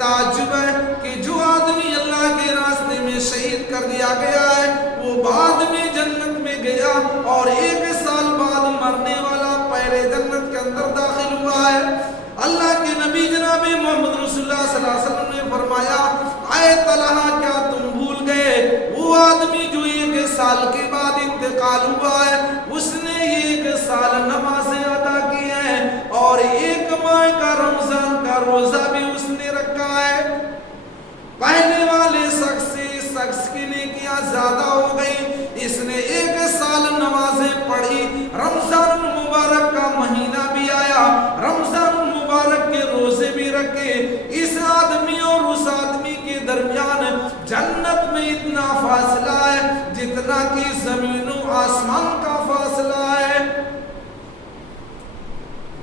تعجب ہے کہ جو آدمی اللہ کے راستے میں شہید کر دیا گیا ہے وہ بعد میں جنت میں گیا اور 1 سال بعد مرنے والا پہلے جنت کے اندر داخل ہوا ہے۔ اللہ کے نبی جناب محمد رسول اللہ صلی اللہ علیہ وسلم نے فرمایا اے طلحہ کیا تم بھول گئے وہ آدمی جو 1 سال کے بعد انتقال ہوا ہے اس نے 1 سال نمازیں ادا کی ہیں اور 1 ماہ کا رمضان کا روزہ بھی اس نے رکھا ہے۔ پہلے والے شخص سے اس شخص کی نیکیاں زیادہ ہو گئی، اس نے 1 سال نمازیں پڑھی، رمضان المبارک کا مہینہ بھی آیا، رمضان المبارک کے روزے بھی رکھے، اس آدمی اور اس آدمی کے درمیان جنت میں اتنا فاصلہ ہے جتنا کہ زمین و آسمان کا فاصلہ ہے،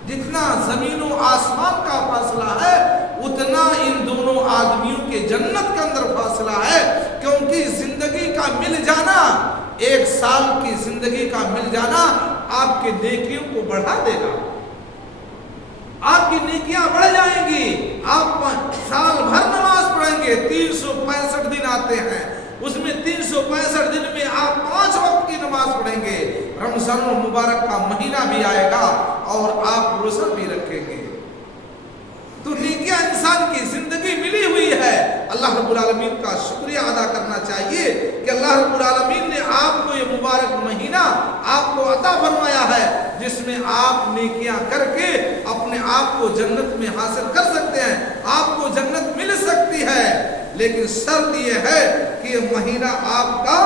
جتنا زمین و آسمان کا فاصلہ ہے اتنا ان دونوں آدمیوں کے جنت کے اندر فاصلہ ہے، کیونکہ زندگی کا مل جانا، 1 سال کی زندگی کا مل جانا آپ کے نیکیوں کو بڑھا دے گا، آپ کی نیکیاں بڑھ جائیں گی، آپ سال بھر نماز پڑھیں گے، 365 دن آتے ہیں، اس میں 365 دن میں آپ 5 وقت کی نماز پڑھیں گے، رمضان المبارک کا مہینہ بھی آئے گا اور آپ روزہ بھی رکھیں گے، تو نیکیاں انسان کی زندگی ملی ہوئی ہے۔ اللہ رب العالمین کا شکریہ ادا کرنا چاہیے کہ اللہ رب العالمین نے آپ کو یہ مبارک مہینہ آپ کو عطا فرمایا ہے جس میں آپ نیکیاں کر کے اپنے آپ کو جنت میں حاصل کر سکتے ہیں، آپ کو جنت مل سکتی ہے، لیکن شرط یہ ہے کہ یہ مہینہ آپ کا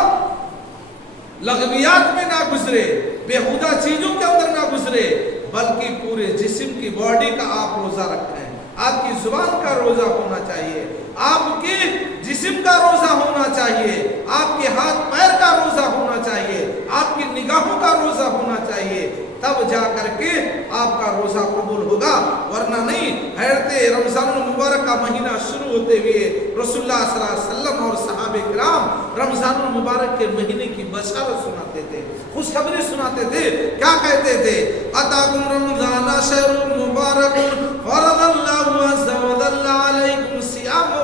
لغویات میں نہ گزرے، بیہودہ چیزوں کے اندر نہ گزرے، بلکہ پورے جسم کی باڈی کا آپ روزہ رکھیں، آپ کی زبان کا روزہ ہونا چاہیے، آپ کے جسم کا روزہ ہونا چاہیے، آپ کے ہاتھ پیر کا روزہ ہونا چاہیے، آپ کی نگاہوں کا روزہ ہونا چاہیے، تب جا کر کے آپ کا روزہ قبول ہوگا، ورنہ نہیں۔ حضرت رمضان المبارک کا مہینہ شروع ہوتے ہوئے رسول اللہ صلی اللہ علیہ وسلم اور صحابہ کرام رمضان المبارک کے مہینے کی بشارت سناتے تھے، خوشخبری سناتے تھے، کیا کہتے تھے؟ اتاکم رمضان شہر مبارک فرض اللہ عز و جل علیکم صیامہ۔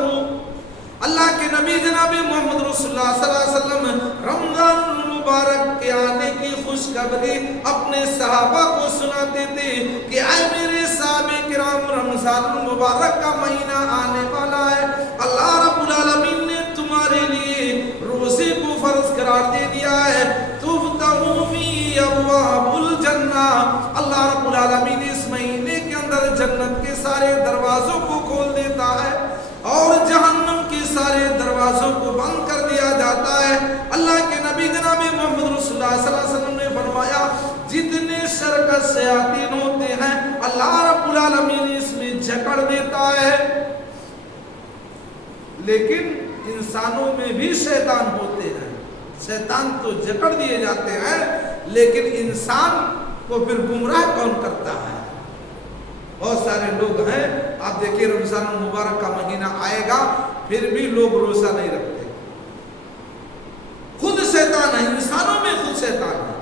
اللہ کے نبی جناب محمد رسول اللہ صلی اللہ علیہ وسلم رمضان المبارک کے آنے کی خوشخبری اپنے صحابہ کو سناتے تھے کہ اے میرے صحابہ کرام، رمضان المبارک کا مہینہ آنے والا ہے، اللہ رب العالمین نے تمہارے لیے روزے کو فرض قرار دے دیا ہے، تفتح فی ابواب الجنہ، اللہ رب العالمین اس مہینے کے اندر جنت کے سارے دروازوں کو کھول دیتا ہے اور جہنم کے سارے دروازوں کو بند کر دیا جاتا ہے۔ اللہ کے نبی جناب محمد رسول اللہ صلی اللہ علیہ وسلم نے فرمایا جتنے شرکت شیاطین ہوتے ہیں اللہ رب العالمین اس میں جکڑ دیتا ہے، لیکن انسانوں میں بھی شیطان ہوتے ہیں، شیطان تو جکڑ دیے جاتے ہیں، لیکن انسان کو پھر گمراہ کون کرتا ہے؟ بہت سارے لوگ ہیں، آپ دیکھیں رمضان المبارک کا مہینہ آئے گا پھر بھی لوگ روزہ نہیں رکھتے، خود شیطان ہے، انسانوں میں خود شیطان ہے۔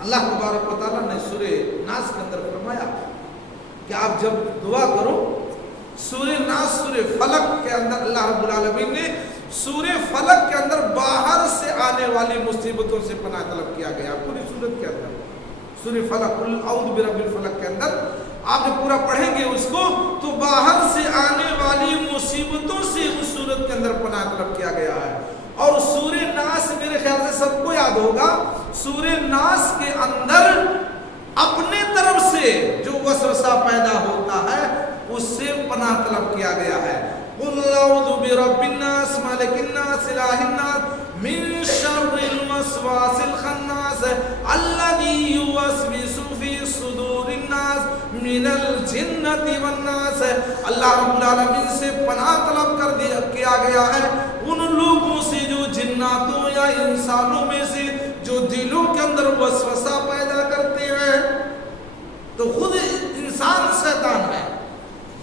اللہ تبارک و تعالیٰ نے سورہ ناس کے اندر فرمایا کہ آپ جب دعا کرو، سورہ ناس سورہ فلق کے اندر اللہ رب العالمین نے سورہ فلق کے اندر باہر سے آنے والی مصیبتوں سے پناہ طلب کیا گیا، پوری سورت کے اندر سورہ فلق قل اعوذ برب الفلق کے اندر آپ جب پورا پڑھیں گے اس کو تو باہر سے آنے والی مصیبتوں سے اس سورت کے اندر پناہ طلب کیا گیا ہے۔ اور سورہ ناس میرے خیال سے سب کو یاد ہوگا، سورہ ناس کے اندر اپنے طرف سے جو وسوسہ پیدا ہوتا ہے اس سے پناہ طلب کیا گیا ہے۔ قل اعوذ برب الناس ملک الناس الہ الناس من شر الوسواس الخناس الذی یوسوس فی صدور الناس من الجنۃ والناس۔ اللہ رب العالمین سے پناہ طلب کیا گیا ہے ان لوگوں سے جو جناتوں یا انسانوں میں سے جو دلوں کے اندر وسوسہ پیدا کرتے ہیں، تو خود انسان شیطان ہے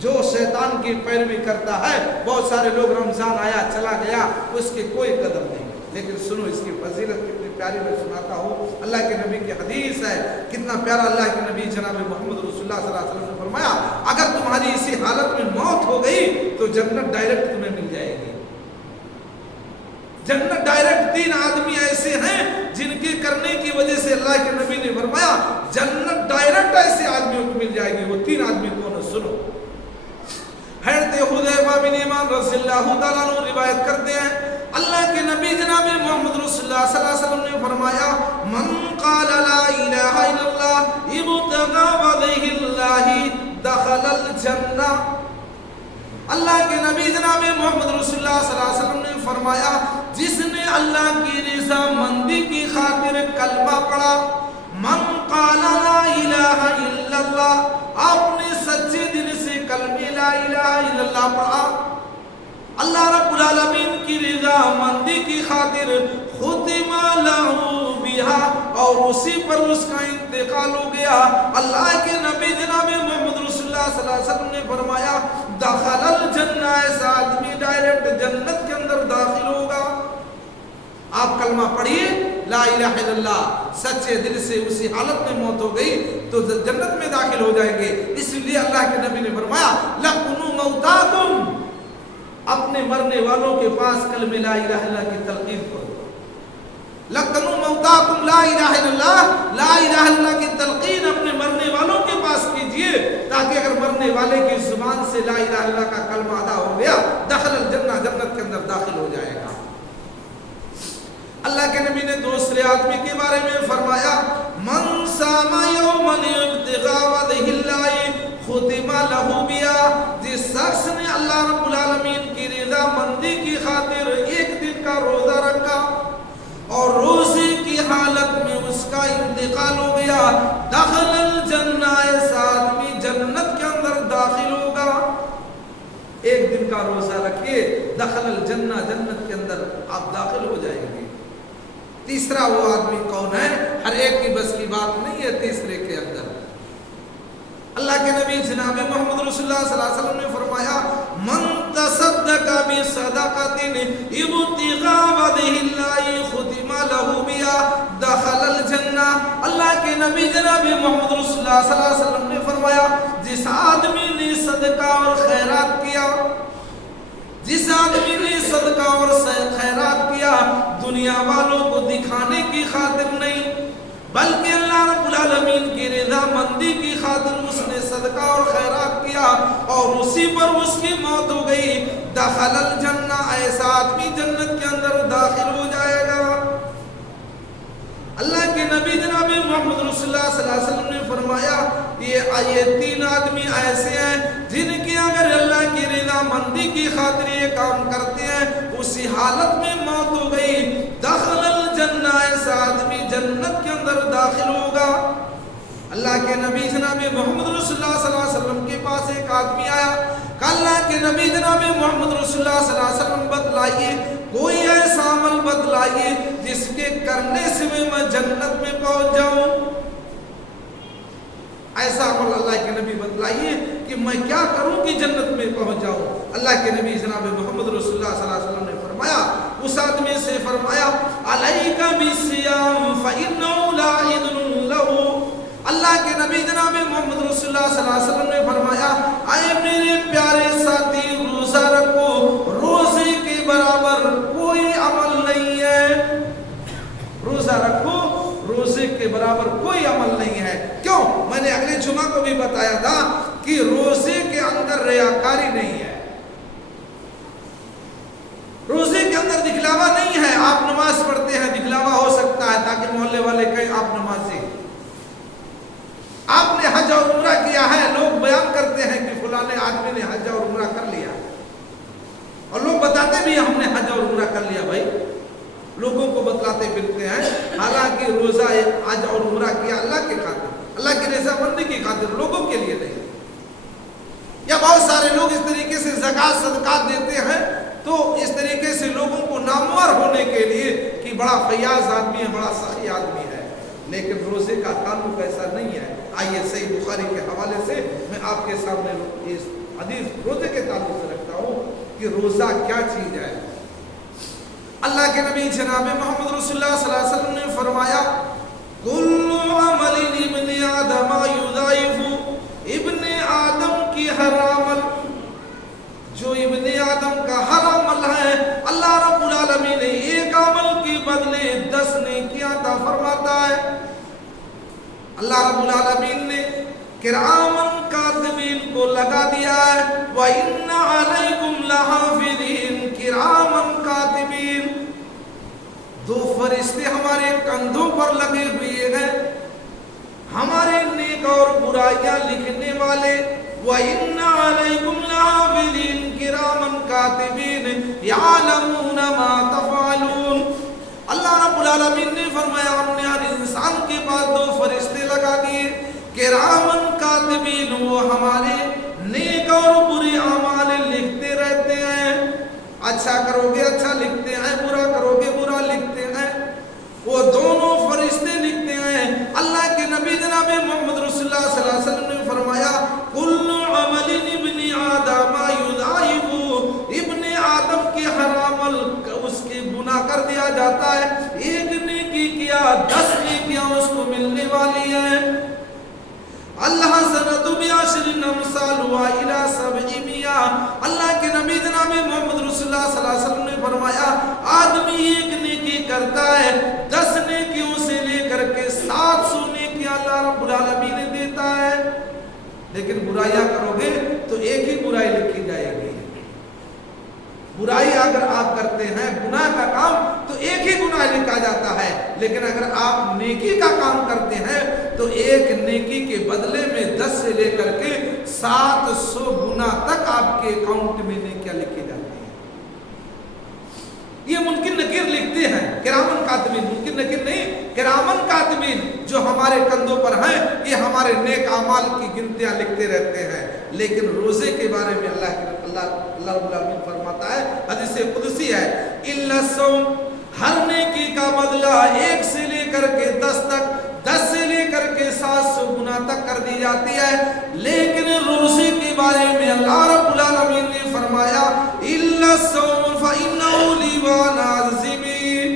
جو شیطان کی پیروی کرتا ہے۔ بہت سارے لوگ رمضان آیا چلا گیا اس کی کوئی قدر نہیں، لیکن سنو اس کی فضیلت کتنی پیاری میں سناتا ہوں۔ اللہ کے نبی کی حدیث ہے، کتنا پیارا اللہ کے نبی جناب محمد رسول اللہ صلی اللہ علیہ وسلم نے فرمایا اگر تمہاری اسی حالت میں موت ہو हो गई तो जन्नत डायरेक्ट तुम्हें मिल जाएगी। जन्नत डायरेक्ट। 3 आदमी ऐसे हैं जिनके करने की वजह से अल्लाह के नबी ने फरमाया जन्नत डायरेक्ट ऐसे आदमियों को मिल जाएगी। वो 3 आदमी कौन है सुनो। हज़रत हुज़ैफा बिन यमान रज़ियल्लाहु ताला अन्हु रिवायत करते हैं अल्लाह के नबी जनाब मोहम्मद रसूलुल्लाह सल्लल्लाहु अलैहि वसल्लम ने फरमाया मन क़ाला ला इलाहा इल्लल्लाह इब्तिगा वजहिल्लाहि दखलल जन्नह। अल्लाह के नबी जनाब मोहम्मद रसूलुल्लाह सल्लल्लाहु अलैहि वसल्लम ने फरमाया जिसने अल्लाह की रज़ामंदी की खातिर कलमा पढ़ा, मन क़ाला ला इलाहा इल्लल्लाह, आपने सच्चे दिल से कलमे ला इलाहा इल्लल्लाह पढ़ा, अल्लाह रब्बुल आलमीन की रज़ामंदी की खातिर खुतिमा लहू बिहा, और उसी पर उसका इंतकाल हो गया। अल्लाह के नबी जनाब मोहम्मद रसूलुल्लाह सल्लल्लाहु अलैहि वसल्लम ने फरमाया दखलल जन्नह, ऐसा आदमी डायरेक्ट जन्नत के अंदर दाखिल होगा। आप कलमा पढ़िए ला इलाहा इल्लल्लाह, सच्चे दिल से उसी हालत में मौत हो गई तो जन्नत में दाखिल हो जाएंगे। इसलिए अल्लाह के नबी ने फरमाया लकुनु मौताकुम, अपने मरने वालों के पास कलमे ला इलाहा इल्लल्लाह की तलकीन करो। लकुनु मौताकुम ला इलाहा इल्लल्लाह, ला इलाहा इल्लल्लाह की तलकीन अपने मरने वालों के पास कीजिए, ताकि अगर मरने वाले की जुबान से ला इलाहा इल्लल्लाह का कलमा अदा हो गया दखलल जन्नह, जन्नत के अंदर दाखिल हो जाएगा। अल्लाह के नबी ने दूसरे आदमी के बारे में फरमाया मन सामा यौमन इब्तिगा वजहिल्लाहि खुतिमा लहू बिहा, जिस शख्स ने अल्लाह रब्बुल आलमीन की रज़ामंदी की खातिर एक दिन का रोजा रखा और रोजे की हालत में उसका इंतकाल हो गया, दखलल जन्नह, ऐसा आदमी जन्नत के अंदर दाखिल होगा। एक दिन का रोजा रखिए दखलल जन्नह, जन्नत के अंदर आप दाखिल हो जाएंगे। तीसरा वो आदमी कौन है? हर एक की बस की बात नहीं है तीसरे के अंदर। अल्लाह के नबी जनाब मोहम्मद रसूलुल्लाह सल्लल्लाहु अलैहि वसल्लम ने फरमाया मन तसद्दक़ा बि सदक़तिन इब्तिगा वजहिल्लाहि खुतिमा लहू बिहा दखलल जन्नह। अल्लाह के नबी जनाब मोहम्मद रसूलुल्लाह सल्लल्लाहु अलैहि वसल्लम ने फरमाया जिस आदमी ने सदका और खैरात किया, जिस आदमी ने सदका और खैरात किया दुनिया वालों को दिखाने की खातिर नहीं, बल्कि अल्लाह रब्बुल आलमीन की रज़ामंदी की खातिर उसने सदका और खैरात किया और उसी पर उसकी मौत हो गई, दखलल जन्नह, ऐसा आदमी जन्नत के अंदर दाखिल हो जाएगा। अल्लाह के नबी जनाब मोहम्मद रसूलुल्लाह सल्लल्लाहु अलैहि वसल्लम ने फरमाया ये 3 आदमी ऐसे हैं जिनकी अगर अल्लाह की रज़ामंदी की खातिर ये काम करते हैं उसी हालत में मौत हो गई, दखलल जन्नह, ऐसा आदमी जन्नत के अंदर दाखिल होगा। अल्लाह के नबी जनाब मोहम्मद रसूलुल्लाह सल्लल्लाहु अलैहि वसल्लम के पास एक आदमी आया, अल्लाह के नबी जनाब मोहम्मद रसूलुल्लाह सल्लल्लाहु अलैहि वसल्लम बतलाइए कोई ऐसा अमल बतलाइए जिसके करने से मैं जन्नत में पहुंच जाऊं। ऐसा अमल अल्लाह के नबी बतलाइए कि मैं क्या करूं कि जन्नत में पहुंच जाऊं। अल्लाह के नबी जनाब मोहम्मद रसूलुल्लाह सल्लल्लाहु अलैहि वसल्लम ने फरमाया, उस आदमी से फरमाया अलैका बिस्सियाम फइन्नहु ला इद्न लहू। अल्लाह के नबी जनाब मोहम्मद रसूलुल्लाह सल्लल्लाहु अलैहि वसल्लम ने फरमाया आए मेरे प्यारे साथी रोजा रखो, रोजे के बराबर कोई अमल नहीं है। रोजा रखो, रोजे के बराबर कोई अमल नहीं है। क्यों? मैंने अगले जुमा को भी बताया था कि रोजे के अंदर रियाकारी नहीं है, रोजे के अंदर दिखलावा नहीं है। आप नमाज पढ़ते हैं, दिखलावा हो सकता है ताकि मोहल्ले वाले कहें आप नमाजी। आपने हज और उम्रा किया है, लोग बयान करते हैं कि फलाने आदमी ने हज और उम्रा कर लिया, और लोग बताते भी हमने हज और उम्रा कर लिया। भाई लोगों को बतलाते फिरते हैं, हालांकि रोजा हज और उम्रा किया अल्लाह के खातिर, अल्लाह की रज़ामंदी की खातिर, लोगों के लिए नहीं। या बहुत सारे लोग इस तरीके से ज़कात सदकात देते हैं तो इस तरीके से लोगों को नामवर होने के लिए कि बड़ा फयाज आदमी है, बड़ा सही आदमी है, लेकिन रोजे का ताल्लुक ऐसा नहीं है। आइए सही बुखारी के हवाले से मैं आपके सामने इस हदीस रोजे के ताल्लुक से रखता हूँ कि रोजा क्या चीज है। अल्लाह के नबी जनाब मोहम्मद रसूलुल्लाह सल्लल्लाहु अलैहि वसल्लम ने फरमाया कुल्लु अमलिन इब्न आदम युज़ाइफु, इब्न आदम की हर अमल अल्लाह रब्बुल आलमीन ने किरामन कातिबीन को लगा दिया है, व इन्ना अलैकुम लहाफिज़ीन किरामन कातिबीन। दो फरिश्ते हमारे कंधों पर लगे हुए हैं, हमारे नेक और बुराइयां लिखने वाले। व इन्ना अलैकुम लहाफिज़ीन किरामन कातिबीन यअलमूना मा तफ़अलून। अल्लाह रब्बुल आलमीन ने फरमाया हमने हर इंसान के पास दो फरिश्ते लगा दिए, किरामन कातिबीन, वो हमारे नेक और बुरे अमाल लिखते रहते हैं। अच्छा करोगे अच्छा लिखते हैं, बुरा करोगे बुरा लिखते हैं। वो दोनों फरिश्ते लिखते हैं। अल्लाह के नबी जनाब मोहम्मद रसूलुल्लाह सल्लल्लाहु अलैहि वसल्लम ने फरमाया कुल्लु अमलिन इब्नी आदम युदाइबु, इब्ने आदम के हर अमल उसके गुनाह कर दिया जाता है। एक नेकी किया 10 नेकियां उसको मिलने वाली हैं। अल्लाह सनतु बिअशरिन अमसालुहा इला 700। अल्लाह के नबी जनाब मोहम्मद रसूलुल्लाह सल्लल्लाहु अलैहि वसल्लम ने फरमाया आदमी एक नेकी करता है 10 नेकियों से लेकर के 700 नेकियां अल्लाह रब्बुल आलमीन ने देता है। लेकिन बुराइयां करोगे तो एक ही बुराई लिखी जाएगी। बुराई अगर आप करते हैं, गुनाह का काम, तो एक ही गुनाह लिखा जाता है। लेकिन अगर आप नेकी का काम करते हैं तो एक नेकी के बदले में 10 से लेकर के 700 गुना तक आपके अकाउंट में नेकियां लिखी जाती हैं। ये मुनकिर नकीर लिखते हैं किरामन कातिबीन, मुनकिर नकीर नहीं, किरामन कातिबीन जो हमारे कंधों पर हैं, ये हमारे नेक अमाल की गिनतियां लिखते रहते हैं। लेकिन रोजे के बारे में अल्लाह रब्बुल आलमीन फरमाता है, हदीस कुदसी है, इल्ला सौम, हर नेकी का बदला 1 से लेकर के 10 तक, 10 से लेकर के 700 गुना तक कर दी जाती है। लेकिन रोजे के बारे में अल्लाह रब्बुल आलमीन ने फरमाया इल्ला सौम फइन्नहु ली व अना आज़िमीन।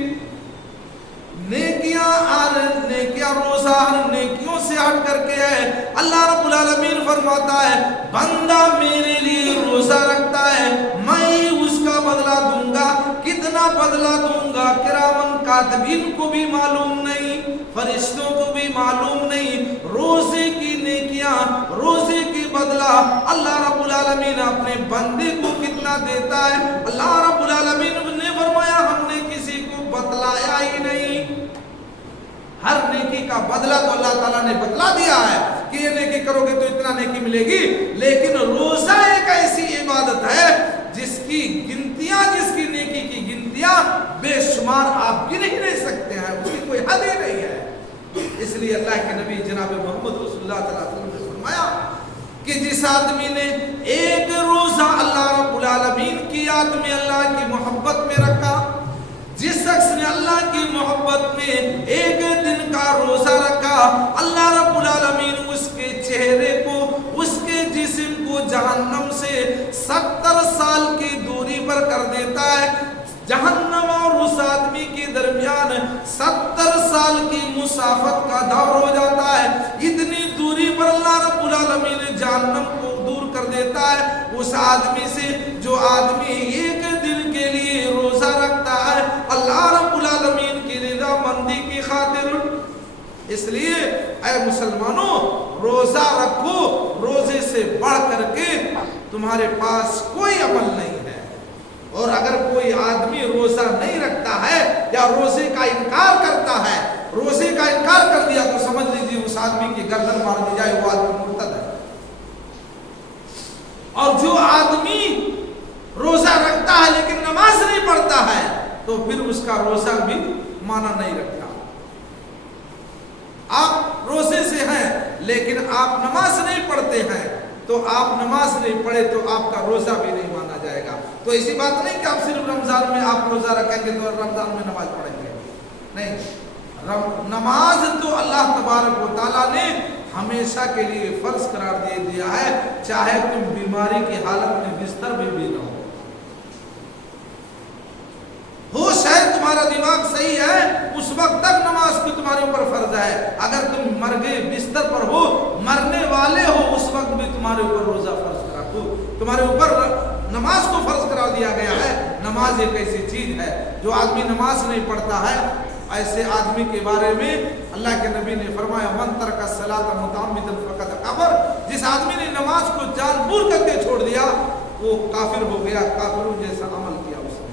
नेकियां रोजा हर नेकियों से हट करके है। अल्लाह रब्बुल आलमीन फरमाता है बंदा मेरे लिए रोजा रखता है, मैं ही उसका बदला दूंगा। कितना बदला दूंगा किरामन कातिबीन को भी मालूम नहीं, फरिश्तों को भी मालूम नहीं। रोजे की नेकियां, रोजे की बदला अल्लाह रब्बुल आलमीन अपने बंदे को कितना देता है। अल्लाह रब्बुल आलमीन ने फरमाया हमने किसी को बतलाया ही नहीं। हर नेकी का बदला तो अल्लाह ताला ने बतला दिया है कि ये नेकी करोगे तो इतना नेकी मिलेगी। लेकिन रोजा एक ऐसी इबादत है जिसकी गिनतियां, जिसकी नेकी की गिनतियां बेशुमार आप गिन ही नहीं सकते हैं, उसकी कोई हद ही नहीं है। इसलिए अल्लाह के नबी जनाब मोहम्मद रसूलुल्लाह सल्लल्लाहु अलैहि वसल्लम ने फरमाया कि जिस आदमी ने एक रोजा अल्लाह रब्बुल आलमीन की याद में, अल्लाह की मोहब्बत में रखा, जिस शख्स ने अल्लाह की मोहब्बत में एक दिन का रोजा रखा, अल्लाह रब्बुल आलमीन उसके चेहरे को, उसके जिस्म को जहन्नम से 70 साल की दूरी पर कर देता है। जहन्नम और उस आदमी के दरमियान 70 साल की मुसाफत का दौर हो जाता है। इतनी दूरी पर अल्लाह रब्बुल आलमीन जहन्नम को दूर कर देता है उस आदमी से जो आदमी एक दिन के लिए रोजा रखता है अल्लाह रब्बुल आलमीन की रज़ामंदी की खातिर। इसलिए ऐ मुसलमानों, रोजा रखो, रोजे से बढ़ करके तुम्हारे पास कोई अमल नहीं है। और अगर कोई आदमी रोजा नहीं रखता है या रोजे का इनकार करता है, रोजे का इनकार कर दिया तो समझ लीजिए उस आदमी की गर्दन मार दी जाए, वो आदमी मुर्तद है। और जो आदमी रोजा रखता है लेकिन नमाज नहीं पढ़ता है तो फिर उसका रोजा भी माना नहीं रखता। आप रोजे से हैं लेकिन आप नमाज नहीं पढ़ते हैं तो आप नमाज नहीं पढ़े तो आपका रोजा भी नहीं माना जाएगा। तो ऐसी बात नहीं कि आप सिर्फ रमजान में आप रोजा रखेंगे तो रमजान में नमाज पढ़ेंगे, नहीं। नमाज तो अल्लाह तबारक व तआला ने हमेशा के लिए फर्ज करार दे दिया है, चाहे तुम बीमारी की हालत में बिस्तर में भी ना हो शायद तुम्हारा दिमाग सही है, उस वक्त तक नमाज की तुम्हारे ऊपर फर्ज है। अगर तुम मर गए, बिस्तर पर हो, मरने वाले हो, उस वक्त भी तुम्हारे ऊपर रोजा फर्ज करा दो, तुम्हारे ऊपर नमाज को फर्ज करा दिया गया है। नमाज एक ऐसी चीज है जो आदमी नमाज नहीं पढ़ता है, ऐसे आदमी के बारे में अल्लाह के नबी ने फरमाया मन तरका सलात मुतअम्मिदन फक़द कफर, जिस आदमी ने नमाज को जानबूझ करके छोड़ दिया वो काफिर हो गया, काफिरों जैसा अमल किया उसने।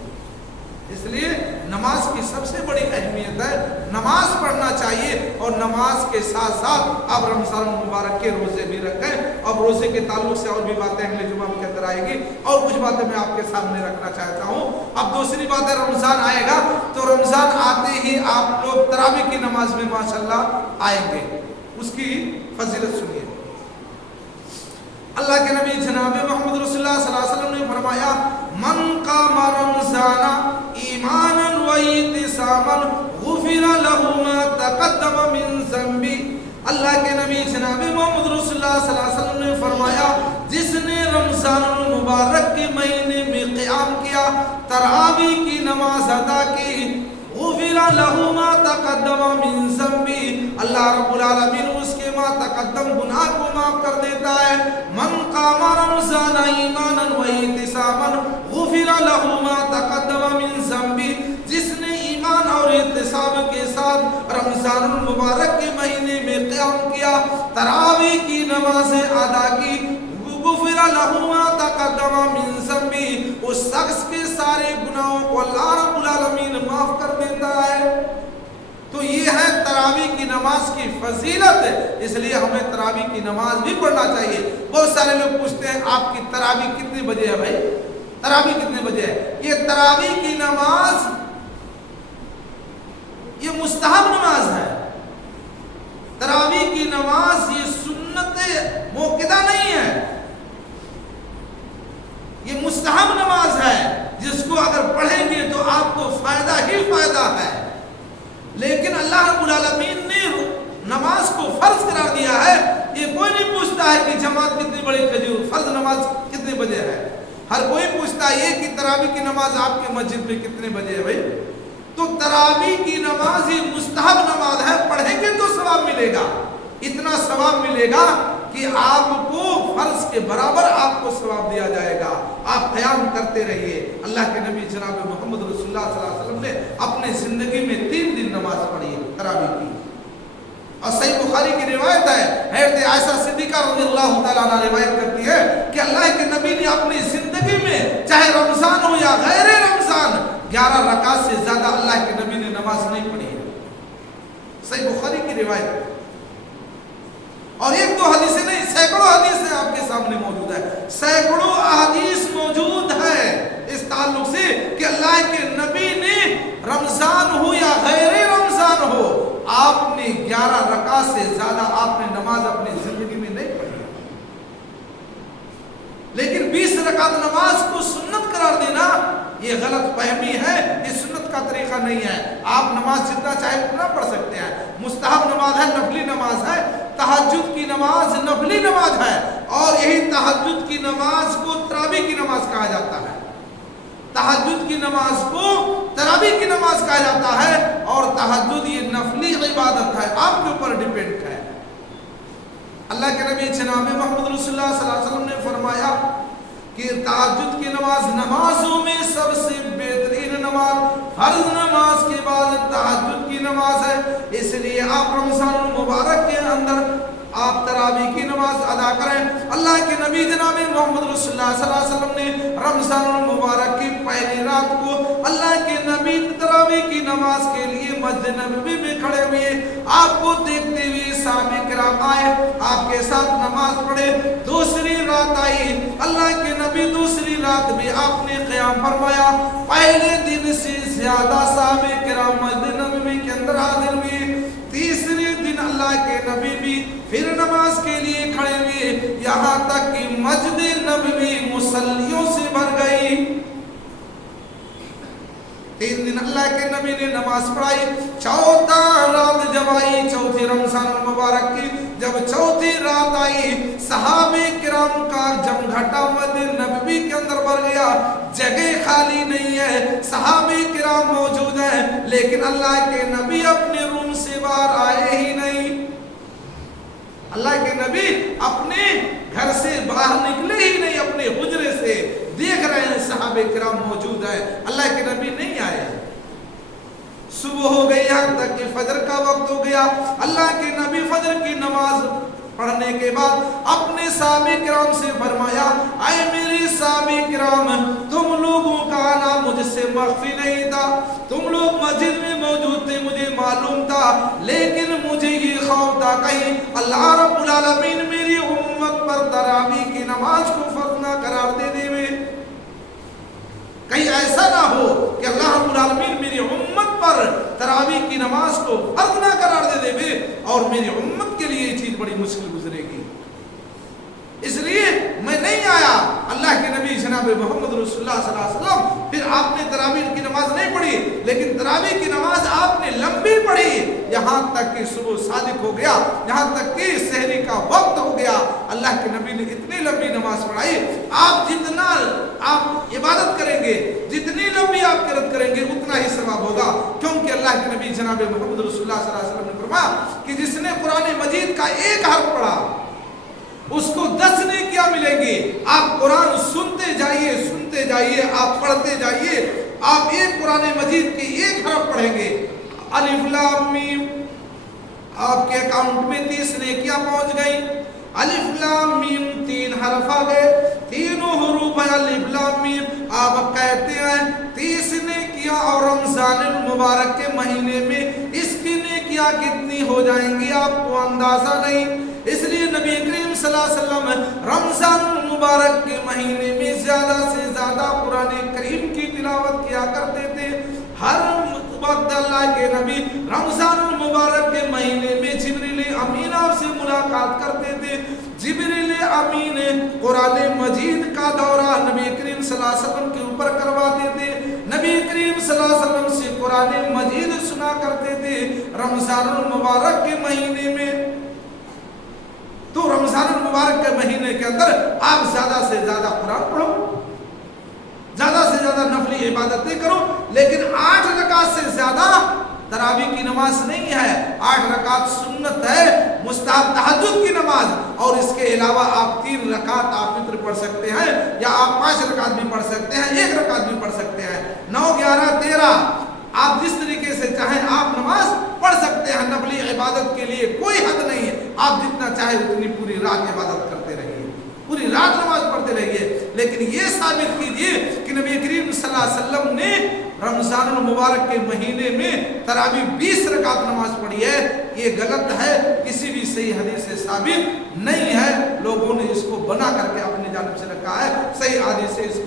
इसलिए नमाज की सबसे बड़ी अहमियत है, नमाज पढ़ना चाहिए और नमाज के साथ साथ आप रमजान मुबारक के रोजे भी रखें। अब रोजे के ताल्लुक से और भी बातें अगले जुमा के अंदर आएगी और कुछ बातें मैं आपके सामने रखना चाहता हूँ। अब दूसरी बात है, रमजान आएगा तो रमजान आते ही आप लोग तरावी की नमाज में माशाल्लाह आएंगे, उसकी फजीलत सुनिए। अल्लाह के नबी जनाब मोहम्मद रसूलुल्लाह सल्लल्लाहु अलैहि वसल्लम ने फरमाया मन कामा रमजाना ईमानन व इहतिसामन गुफिरा लहू मा तक़द्दम मिन ज़ंबी। अल्लाह के नबी जनाब मोहम्मद रसूलुल्लाह सल्लल्लाहु अलैहि वसल्लम ने फरमाया जिसने रमजानुल मुबारक के महीने में क़ियाम किया, तरावी की नमाज अदा की, गुफिरा लहू मा तक़द्दम मिन ज़ंबी, अल्लाह रब्बुल आलमीन उसके मा तक़द्दम गुनाह को माफ कर देता है। मन कामा रमज़ान ईमानन व इहतिसामन गुफिरा लहू मा तक़द्दम मिन ज़ंबी, जिसने ईमान और इहतिसाब के साथ रमज़ानुल मुबारक के महीने में क़ियाम किया, तरावी की नमाज़ें अदा की, गुफिरा लहू मा तक़द्दम मिन ज़ंबी, उस शख्स के सारे गुनाहों को अल्लाह रब्बुल आलमीन माफ कर देता है। तो ये है तरावी की नमाज की फजीलत, इसलिए हमें तरावी की नमाज भी पढ़ना चाहिए। बहुत सारे लोग पूछते हैं आपकी तरावी कितने बजे है भाई, तरावी कितने बजे है? ये तरावी की नमाज ये मुस्तहब नमाज है। तरावी की नमाज ये सुन्नत मोक़िदा नहीं है, ये मुस्तहब नमाज है जिसको अगर पढ़ेंगे तो आपको फायदा ही फायदा है। लेकिन अल्लाह रब्बुल आलमीन ने नमाज को फर्ज करार दिया है। ये कोई नहीं पूछता है कि जमात कितनी बड़ी खजूर, फर्ज नमाज कितने बजे है, हर कोई पूछता है कि तरावी की नमाज आपके मस्जिद में कितने बजे है भाई। तो तरावी की नमाज ये मुस्तहब नमाज है, पढ़ेंगे तो सवाब मिलेगा, इतना सवाब मिलेगा कि आपको फर्ज के बराबर आपको सवाब दिया जाएगा। आप क़याम करते रहिए। अल्लाह के नबी जनाब मोहम्मद रसूलुल्लाह सल्लल्लाहु अलैहि वसल्लम ने अपने जिंदगी में 3 दिन नमाज पढ़ी तरावी की। और सही बुखारी की रिवायत है, हज़रत आयशा सिद्दीक़ा रज़ियल्लाहु तआला अन्हा रिवायत करती है कि अल्लाह के नबी ने अपनी जिंदगी में चाहे रमजान हो या गैर रमजान 11 रकात से ज्यादा अल्लाह के नबी ने नमाज नहीं पढ़ी है। सही बुखारी की रिवायत। और एक दो हदीसें नहीं, सैकड़ों हदीसें आपके सामने मौजूद है, सैकड़ों हदीस मौजूद है इस ताल्लुक से कि अल्लाह के नबी ने रमजान हो या गैर रमजान हो आपने 11 रकात से ज्यादा आपने नमाज अपनी जिंदगी में नहीं पढ़ी। लेकिन 20 रकात नमाज को सुन्नत करार देना ये गलत फहमी है, ये सुन्नत का तरीका नहीं है। आप नमाज जितना चाहे उतना पढ़ सकते हैं। मुस्तहब नमाज है, नफली नमाज है, तहज्जुद की नमाज नफली नमाज है और यही तहज्जुद की नमाज को तरावी की नमाज कहा जाता है। तहज्जुद की नमाज को तरावी की नमाज कहा जाता है और तहज्जुद ये नफली इबादत है, आपके ऊपर डिपेंड है। अल्लाह के नबी जनाब मोहम्मद रसूलुल्लाह सल्लल्लाहु अलैहि वसल्लम ने फरमाया कि तहज्जुद की नमाज नमाजों में सबसे बेहतरीन नमाज फर्ज नमाज के बाद तहज्जुद की नमाज है। इसलिए आप रमजान मुबारक के अंदर आप तरावी की नमाज अदा करें। अल्लाह के नबी जनाब मोहम्मद रसूलुल्लाह सल्लल्लाहु अलैहि वसल्लम ने रमजान मुबारक की पहली रात को अल्लाह के नबी तरावी की नमाज के लिए मस्जिद नबवी में खड़े हुए, आपको देखते हुए सहाबे किराम आए, आपके साथ नमाज पढ़े। दूसरी रात आई, अल्लाह के नबी दूसरी रात में आपने क़याम फरमाया। पहले दिन से ज्यादा सहाबे किराम मस्जिद नबवी के अंदर हाजिर हुए। तीसरे दिन अल्लाह के नबी भी फिर नमाज के लिए खड़े हुए, यहाँ तक कि मस्जिद नबवी मुसल्लियों से भर गई। 3 दिन अल्लाह के नबी ने नमाज पढ़ाई। चौथा रात जब आई, चौथी रमजान मुबारक की जब चौथी रात आई, सहाबे किराम का जमघटा मस्जिद नबवी के अंदर भर गया। जगह खाली नहीं है, सहाबे किराम मौजूद हैं, लेकिन अल्लाह के नबी अपने रूम से बाहर आए ही नहीं। अल्लाह के नबी अपने घर से बाहर निकले ही नहीं, अपने हुजरे से देख रहे हैं सहाबे किराम मौजूद है, अल्लाह के नबी नहीं आए। सुबह हो गई, यहाँ तक कि फजर का वक्त हो गया। अल्लाह के नबी फजर की नमाज पढ़ने के बाद अपने साहबे किराम से फरमाया, आए मेरे साहबे किराम, तुम लोगों का आना मुझसे मख्फी नहीं था, तुम लोग मस्जिद में मौजूद थे, मुझे मालूम था, लेकिन मुझे ये खौफ था कहीं अल्लाह रब्बुल आलमीन मेरी उम्मत पर तरावी की नमाज को फर्ज ना करार दे देवे। कहीं ऐसा ना हो कि अल्लाह रब्बुल आलमीन मेरी उम्मत पर तरावी की नमाज को फर्ज ना करार दे देवे और मेरी उम्मत के लिए ये चीज बड़ी मुश्किल गुजरेगी। इसलिए मैं नहीं आया। अल्लाह के नबी जनाब मोहम्मद रसूलुल्लाह सल्लल्लाहु अलैहि वसल्लम, फिर आपने तरावीह की नमाज नहीं पढ़ी, लेकिन तरावीह की नमाज आपने लंबी पढ़ी, यहाँ तक कि सुबह सादिक हो गया, यहाँ तक कि सहरी का वक्त हो गया। अल्लाह के नबी ने इतनी लंबी नमाज पढ़ाई। आप जितना आप इबादत करेंगे, जितनी लंबी आप किरत करेंगे, उतना ही सवाब होगा, क्योंकि अल्लाह के नबी जनाब मोहम्मद रसूलुल्लाह सल्लल्लाहु अलैहि वसल्लम ने फरमाया कि जिसने कुरान मजीद का एक हर्फ पढ़ा उसको 10 नेकियां मिलेंगी। आप कुरान सुनते जाइए, आप पढ़ते जाइए, आप एक कुरान मजीद के एक हरफ पढ़ेंगे, अलिफ लाम मीम, आपके अकाउंट में 30 नेकियां पहुंच गई। अलिफ लाम मीम 3 हरफ आ गए, तीनों हुरूफ है अलिफ लाम मीम। आप कहते हैं 30 नेकियां और रमजान मुबारक के महीने में इसकी नेकियां कितनी हो जाएंगी आपको अंदाजा नहीं। इसलिए नबी करीम सल्लल्लाहु अलैहि वसल्लम रमजान मुबारक के महीने में ज्यादा से ज्यादा कुरान करीम की तिलावत किया करते थे। हर वक्त अल्लाह के नबी रमजान मुबारक के महीने में जिब्रील अमीन से मुलाकात करते थे। जिब्रील अमीन कुरान मजीद का दौरा नबी करीम सल्लल्लाहु अलैहि वसल्लम के ऊपर करवाते थे। नबी करीम सल्लल्लाहु अलैहि वसल्लम से कुरान मजीद सुना करते थे रमजान मुबारक के महीने में। तो रमजान मुबारक के महीने के अंदर आप ज्यादा से ज्यादा कुरान पढ़ो, ज्यादा से ज्यादा नफली इबादतें करो, लेकिन 8 रकात से ज्यादा तरावीह की नमाज नहीं है। 8 रकात सुन्नत है, मुस्तहब तहज्जुद की नमाज, और इसके अलावा आप 3 रकात आप वित्र पढ़ सकते हैं, या आप 5 रकात भी पढ़ सकते हैं, 1 रकात भी पढ़ सकते हैं। 9, 11, 13 आप जिस तरीके से चाहें आप नमाज पढ़ सकते हैं। नफली इबादत के लिए कोई हद नहीं है, आप जितना चाहे उतनी पूरी रात इबादत करते रहिए, पूरी रात नमाज पढ़ते रहिए, लेकिन ये साबित कीजिए कि नबी करीम सल्लल्लाहु अलैहि वसल्लम ने रमजान मुबारक के महीने में तरावी 20 रकात नमाज पढ़ी है। ये गलत है, किसी भी सही हदीस से साबित नहीं है। लोगों ने इसको बना करके अपनी जानिब से रखा है। सही हदीस से इसको